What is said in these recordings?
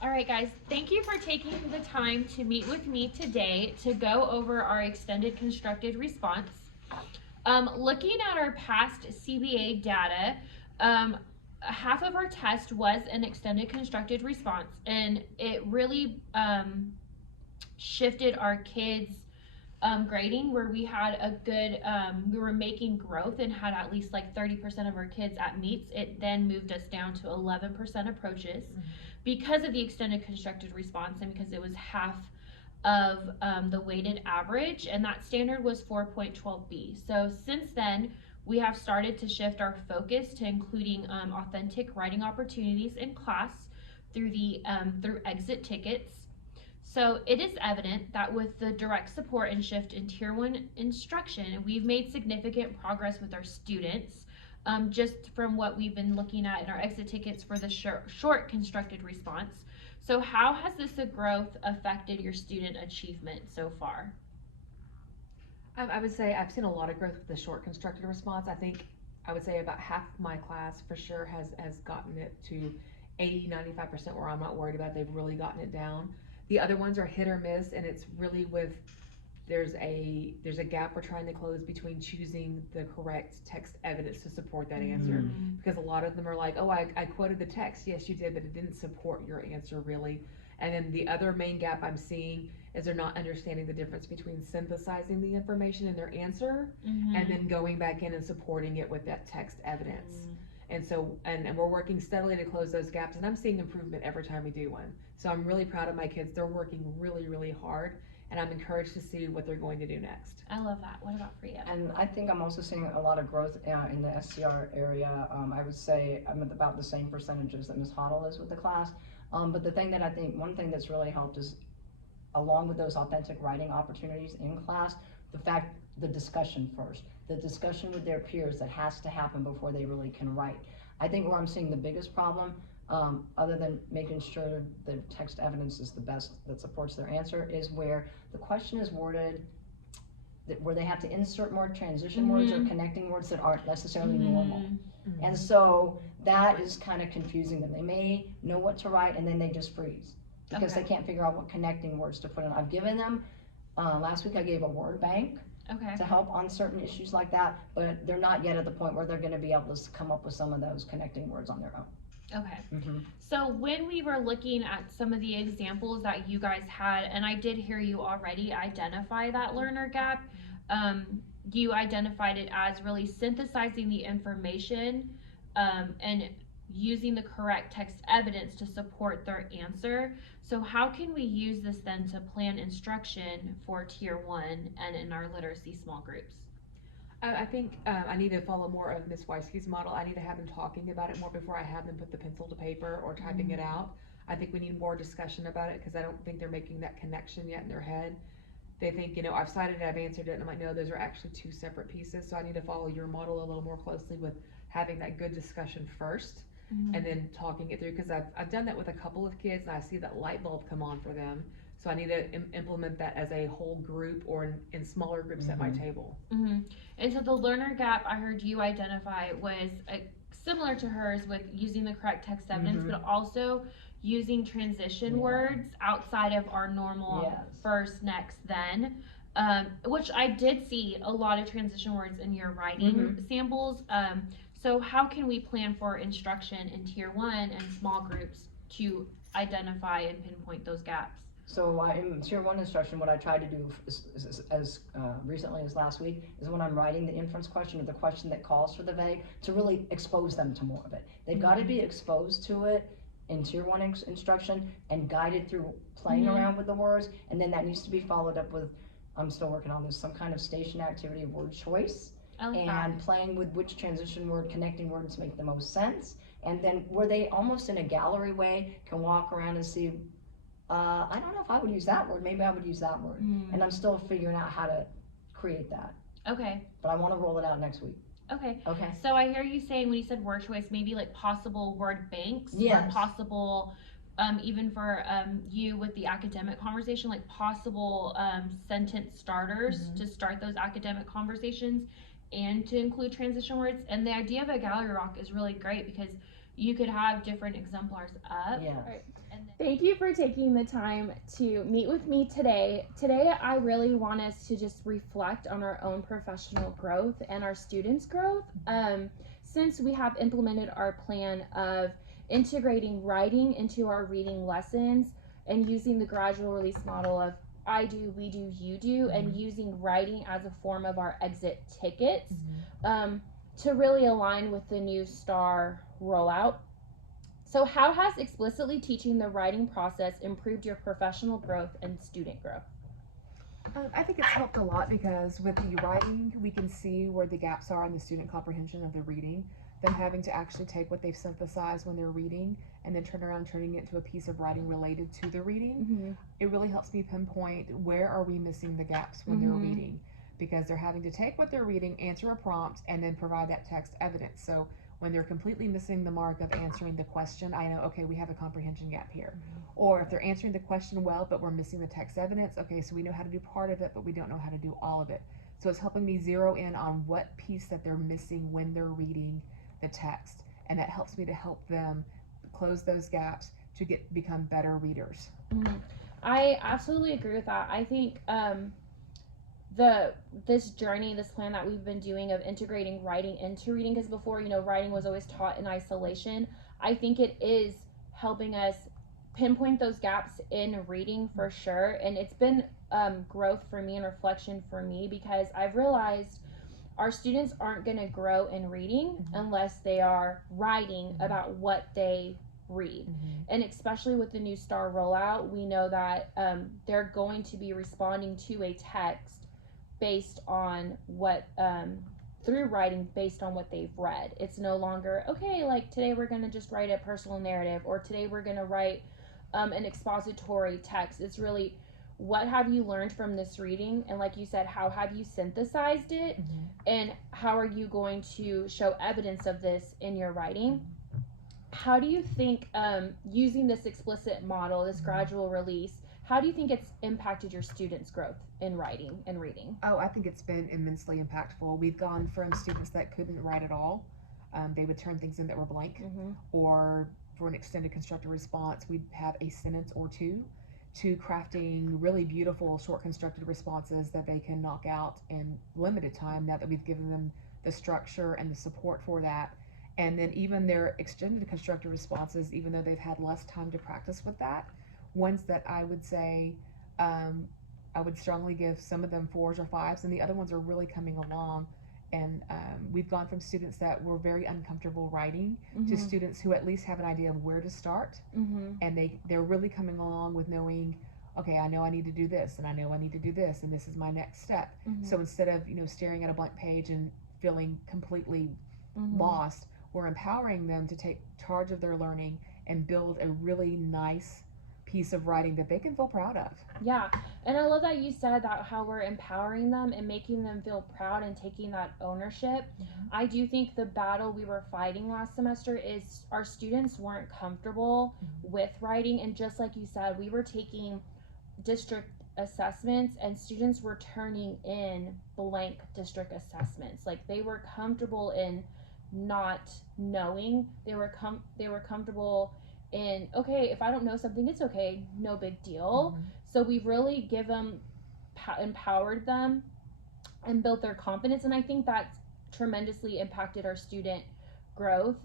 All right, guys, thank you for taking the time to meet with me today to go over our extended constructed response. Looking at our past CBA data, half of our test was an extended constructed response, and it really shifted our kids' grading where we had a good, we were making growth and had at least like 30% of our kids at meets. It then moved us down to 11% approaches because of the extended constructed response and because it was half of the weighted average, and that standard was 4.12b. So since then, we have started to shift our focus to including authentic writing opportunities in class through through exit tickets. So it is evident that with the direct support and shift in Tier 1 instruction, we've made significant progress with our students. Just from what we've been looking at in our exit tickets for the short constructed response. So how has this growth affected your student achievement so far? I would say I've seen a lot of growth with the short constructed response. I would say about half my class for sure has gotten it to 80-95% where I'm not worried about it. They've really gotten it down. The other ones are hit or miss, and it's really with there's a gap we're trying to close between choosing the correct text evidence to support that answer. Because a lot of them are like, oh, I quoted the text. Yes, you did, but it didn't support your answer really. And then the other main gap I'm seeing is they're not understanding the difference between synthesizing the information in their answer and then going back in and supporting it with that text evidence. And so, and we're working steadily to close those gaps, and I'm seeing improvement every time we do one. So I'm really proud of my kids. They're working really, really hard, and I'm encouraged to see what they're going to do next. I love that. What about for you? And I think I'm also seeing a lot of growth in the SCR area. I would say I'm at about the same percentages that Ms. Hoddle is with the class. But the thing that I think, one thing that's really helped is, along with those authentic writing opportunities in class, the discussion first. The discussion with their peers that has to happen before they really can write. I think where I'm seeing the biggest problem, other than making sure the text evidence is the best that supports their answer, is where the question is worded where they have to insert more transition words or connecting words that aren't necessarily normal. And so that is kind of confusing them. They may know what to write and then they just freeze because they can't figure out what connecting words to put in. I've given them, last week I gave a word bank to help on certain issues like that, but they're not yet at the point where they're going to be able to come up with some of those connecting words on their own. Okay. So when we were looking at some of the examples that you guys had, and I did hear you already identify that learner gap, you identified it as really synthesizing the information and using the correct text evidence to support their answer. So how can we use this then to plan instruction for Tier 1 and in our literacy small groups? I think I need to follow more of Ms. Weiske's model. I need to have them talking about it more before I have them put the pencil to paper or typing it out. I think we need more discussion about it because I don't think they're making that connection yet in their head. They think, you know, I've cited it, I've answered it, and I'm like, no, those are actually two separate pieces. So I need to follow your model a little more closely with having that good discussion first and then talking it through, because I've done that with a couple of kids and I see that light bulb come on for them. So I need to implement that as a whole group or in smaller groups at my table. And so the learner gap I heard you identify was similar to hers with using the correct text evidence, but also using transition words outside of our normal first, next, then. Which I did see a lot of transition words in your writing samples. So how can we plan for instruction in Tier 1 and small groups to identify and pinpoint those gaps? So in Tier 1 instruction, what I tried to do as recently as last week is when I'm writing the inference question or the question that calls for the vague, to really expose them to more of it. They've got to be exposed to it in Tier 1 instruction and guided through playing around with the words, and then that needs to be followed up with, I'm still working on this, some kind of station activity of word choice and playing with which transition word, connecting words make the most sense, and then where they almost in a gallery way can walk around and see, I don't know if I would use that word, maybe I would use that word. And I'm still figuring out how to create that. Okay. But I want to roll it out next week. Okay. Okay. So I hear you saying when you said word choice, maybe like possible word banks Yes. or possible, even for you with the academic conversation, like possible sentence starters to start those academic conversations and to include transition words. And the idea of a gallery walk is really great because you could have different exemplars up. Yeah. And then Thank you for taking the time to meet with me today. Today, I really want us to just reflect on our own professional growth and our students' growth. Since we have implemented our plan of integrating writing into our reading lessons and using the gradual release model of I do, we do, you do, and using writing as a form of our exit tickets to really align with the new STAR rollout. So how has explicitly teaching the writing process improved your professional growth and student growth? I think it's helped a lot because with the writing, we can see where the gaps are in the student comprehension of the reading. Them having to actually take what they've synthesized when they're reading and then turn around turning it into a piece of writing related to the reading. It really helps me pinpoint where are we missing the gaps when they're reading, because they're having to take what they're reading, answer a prompt, and then provide that text evidence. So when they're completely missing the mark of answering the question, I know, okay, we have a comprehension gap here. Or if they're answering the question well, but we're missing the text evidence, okay, so we know how to do part of it, but we don't know how to do all of it. So it's helping me zero in on what piece that they're missing when they're reading the text. And that helps me to help them close those gaps to become better readers. I absolutely agree with that. I think this journey, this plan that we've been doing of integrating writing into reading, because before, writing was always taught in isolation. I think it is helping us pinpoint those gaps in reading for sure. And it's been growth for me and reflection for me, because I've realized our students aren't going to grow in reading unless they are writing about what they read. And especially with the new STAR rollout, we know that they're going to be responding to a text based on what through writing based on what they've read. It's no longer okay, like today we're going to just write a personal narrative, or today we're going to write an expository text. It's really, what have you learned from this reading, and like you said, how have you synthesized it, and how are you going to show evidence of this in your writing? How do you think using this explicit model, this gradual release, how do you think it's impacted your students' growth in writing and reading? Oh, I think it's been immensely impactful. We've gone from students that couldn't write at all, they would turn things in that were blank, or for an extended constructed response, we'd have a sentence or two, to crafting really beautiful short constructed responses that they can knock out in limited time now that we've given them the structure and the support for that. And then even their extended constructed responses, even though they've had less time to practice with that, ones that I would say I would strongly give some of them 4s or 5s, and the other ones are really coming along. And we've gone from students that were very uncomfortable writing to students who at least have an idea of where to start, and they're really coming along with knowing, okay, I know I need to do this, and I know I need to do this, and this is my next step. So instead of staring at a blank page and feeling completely lost, we're empowering them to take charge of their learning and build a really nice piece of writing that they can feel proud of. Yeah, and I love that you said that, how we're empowering them and making them feel proud and taking that ownership. I do think the battle we were fighting last semester is our students weren't comfortable with writing, and just like you said, we were taking district assessments and students were turning in blank district assessments. Like, they were comfortable in not knowing. They were comfortable in, okay, if I don't know something, it's okay, no big deal. So we've really empowered them and built their confidence, and I think that's tremendously impacted our student growth.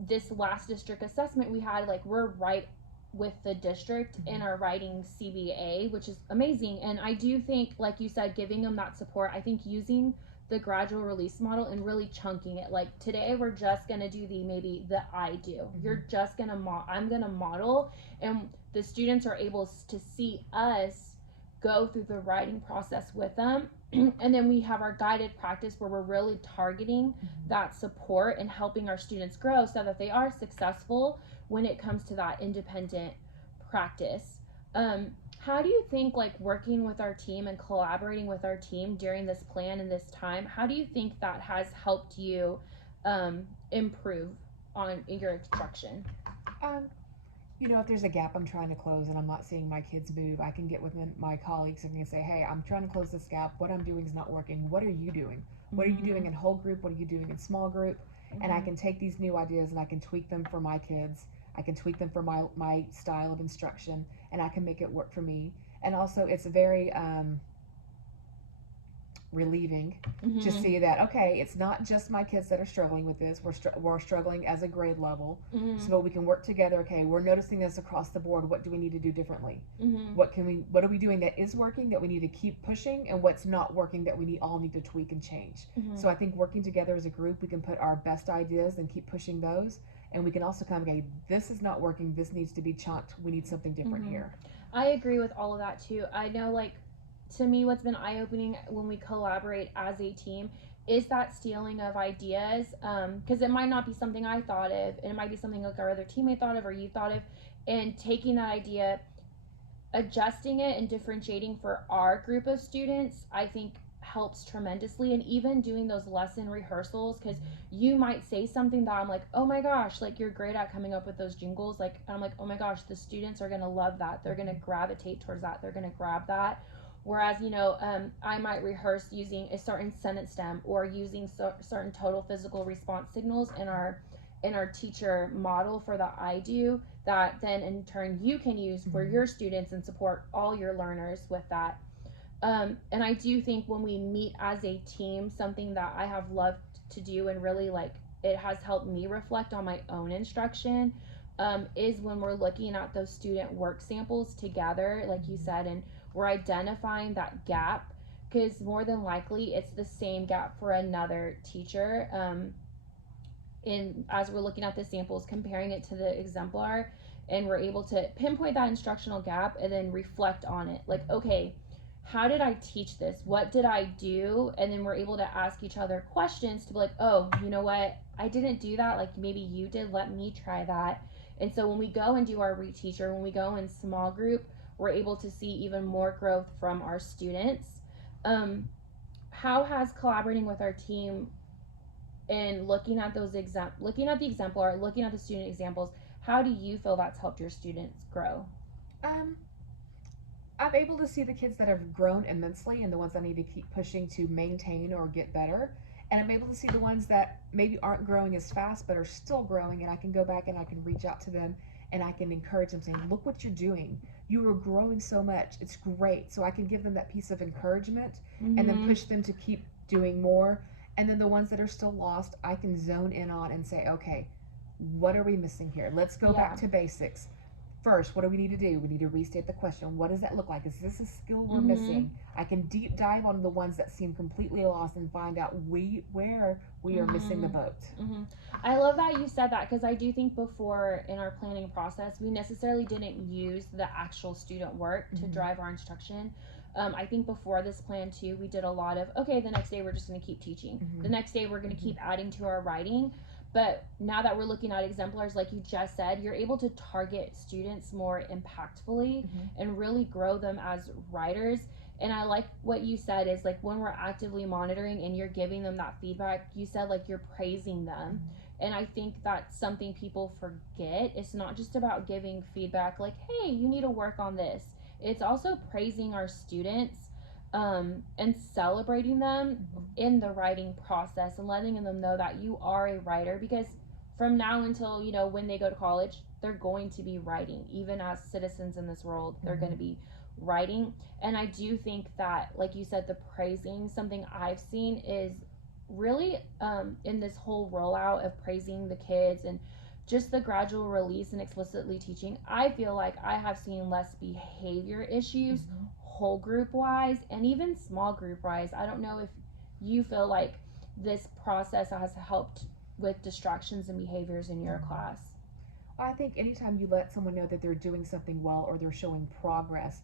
This last district assessment we had, like, we're right with the district in our writing CBA, which is amazing. And I do think, like you said, giving them that support, I think using the gradual release model and really chunking it, like today we're just gonna do the I do. You're just gonna I'm gonna model, and the students are able to see us go through the writing process with them. And then we have our guided practice where we're really targeting that support and helping our students grow so that they are successful when it comes to that independent practice. How do you think, like, working with our team and collaborating with our team during this plan and this time, how do you think that has helped you improve on your instruction? If there's a gap I'm trying to close and I'm not seeing my kids move, I can get with my colleagues and say, hey, I'm trying to close this gap. What I'm doing is not working. What are you doing? What are you doing in whole group? What are you doing in small group? and I can take these new ideas and I can tweak them for my kids. I can tweak them for my style of instruction, and I can make it work for me. And also, it's very relieving to see that, okay, it's not just my kids that are struggling with this. We're struggling as a grade level, so we can work together. Okay, we're noticing this across the board. What do we need to do differently? What are we doing that is working that we need to keep pushing, and what's not working that we all need to tweak and change? So I think working together as a group, we can put our best ideas and keep pushing those, and we can also come, okay, this is not working. This needs to be chunked. We need something different here. I agree with all of that too. I know, like, to me, what's been eye-opening when we collaborate as a team is that stealing of ideas, because it might not be something I thought of, and it might be something like our other teammate thought of or you thought of, and taking that idea, adjusting it and differentiating for our group of students, I think helps tremendously. And even doing those lesson rehearsals, because you might say something that I'm like, oh my gosh, like, you're great at coming up with those jingles, like, and I'm like, oh my gosh, the students are gonna love that, they're gonna gravitate towards that, they're gonna grab that. Whereas, I might rehearse using a certain sentence stem or using certain total physical response signals in our teacher model for the I do, that then in turn you can use for your students and support all your learners with that. And I do think when we meet as a team, something that I have loved to do and really, like, it has helped me reflect on my own instruction, is when we're looking at those student work samples together, like you said, and we're identifying that gap, because more than likely it's the same gap for another teacher. As we're looking at the samples, comparing it to the exemplar, and we're able to pinpoint that instructional gap and then reflect on it. Like, okay, how did I teach this? What did I do? And then we're able to ask each other questions to be like, oh, you know what? I didn't do that. Like, maybe you did. Let me try that. And so when we go and do our reteacher, when we go in small group, we're able to see even more growth from our students. How has collaborating with our team and looking at the exemplar, looking at the student examples, how do you feel that's helped your students grow? I'm able to see the kids that have grown immensely and the ones I need to keep pushing to maintain or get better. And I'm able to see the ones that maybe aren't growing as fast but are still growing, and I can go back and I can reach out to them and I can encourage them, saying, look what you're doing. You are growing so much. It's great. So I can give them that piece of encouragement and then push them to keep doing more. And then the ones that are still lost, I can zone in on and say, okay, what are we missing here? Let's go back to basics. First, what do we need to do? We need to restate the question. What does that look like? Is this a skill we're missing? I can deep dive on the ones that seem completely lost and find out where we are missing the boat. I love that you said that, because I do think before in our planning process, we necessarily didn't use the actual student work to drive our instruction. I think before this plan too, we did a lot of, okay, the next day we're just going to keep teaching. The next day we're going to keep adding to our writing. But now that we're looking at exemplars, like you just said, you're able to target students more impactfully and really grow them as writers. And I like what you said is, like, when we're actively monitoring and you're giving them that feedback, you said, like, you're praising them. And I think that's something people forget. It's not just about giving feedback like, hey, you need to work on this. It's also praising our students, and celebrating them in the writing process and letting them know that you are a writer, because from now until, when they go to college, they're going to be writing. Even as citizens in this world, they're going to be writing. And I do think that, like you said, the praising, something I've seen is really in this whole rollout of praising the kids and just the gradual release and explicitly teaching, I feel like I have seen less behavior issues whole group wise and even small group wise. I don't know if you feel like this process has helped with distractions and behaviors in your class. I think anytime you let someone know that they're doing something well or they're showing progress,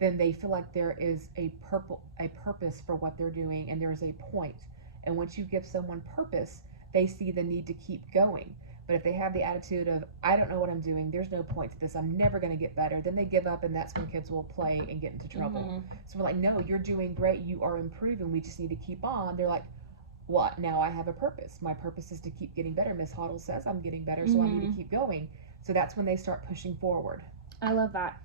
then they feel like there is a purpose for what they're doing, and there's a point. And once you give someone purpose, they see the need to keep going. But if they have the attitude of, I don't know what I'm doing, there's no point to this, I'm never going to get better, then they give up, and that's when kids will play and get into trouble. So we're like, no, you're doing great, you are improving, we just need to keep on. They're like, what? Now I have a purpose. My purpose is to keep getting better. Miss Hoddle says I'm getting better, so I need to keep going. So that's when they start pushing forward. I love that.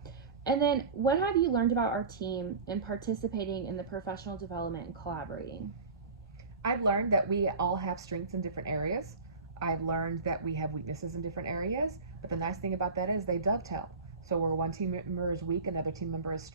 And then what have you learned about our team in participating in the professional development and collaborating? I've learned that we all have strengths in different areas. I've learned that we have weaknesses in different areas, but the nice thing about that is they dovetail. So where one team member is weak, another team member is strong.